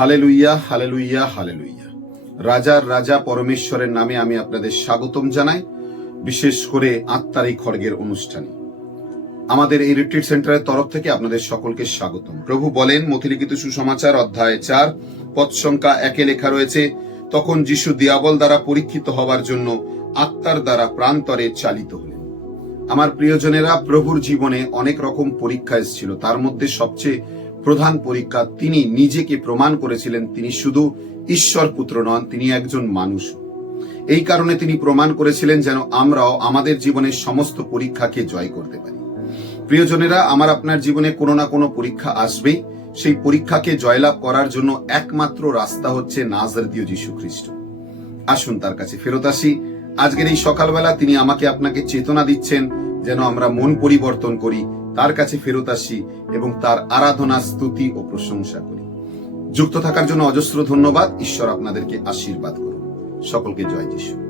Hallelujah hallelujah hallelujah রাজার রাজা পরমেশ্বরের নামে আমি আপনাদের স্বাগতম জানাই, বিশেষ করে আত্মার এই খড়গের অনুষ্ঠানে। আমাদের এই রিট্রিট সেন্টারের তরফ থেকে আপনাদের সকলকে স্বাগতম। প্রভু বলেন মতিলিখিত সুসমাচার অধ্যায় চার, পদ সংখ্যা একে লেখা রয়েছে, তখন যিশু দিয়াবল দ্বারা পরীক্ষিত হওয়ার জন্য আত্মার দ্বারা প্রান্তরে চালিত হলেন। আমার প্রিয়জনেরা, প্রভুর জীবনে অনেক রকম পরীক্ষা এসেছিল। তার মধ্যে সবচেয়ে প্রধান পরীক্ষা তিনি নিজেকে প্রমাণ করেছিলেন, তিনি শুধু ঈশ্বর পুত্র নন, তিনি একজন মানুষ। এই কারণে তিনি প্রমাণ করেছিলেন যেন আমরাও আমাদের জীবনের সমস্ত পরীক্ষাকে জয় করতে পারি। প্রিয়জনেরা, আমার আপনার জীবনে কোনো না কোনো পরীক্ষা আসবেই। সেই পরীক্ষাকে জয়লাভ করার জন্য একমাত্র রাস্তা হচ্ছে নাজরদীয় যীশু খ্রিস্ট আসুন তার কাছে ফেরত আসি। আজকের এই সকালবেলা তিনি আমাকে আপনাকে চেতনা দিচ্ছেন যেন আমরা মন পরিবর্তন করি তার কাছে ফেরত আসি এবং তার আরাধনা, স্তুতি ও প্রশংসা করি। যুক্ত থাকার জন্য অজস্র ধন্যবাদ। ঈশ্বর আপনাদেরকে আশীর্বাদ করুন। সকলকে জয় যিশু।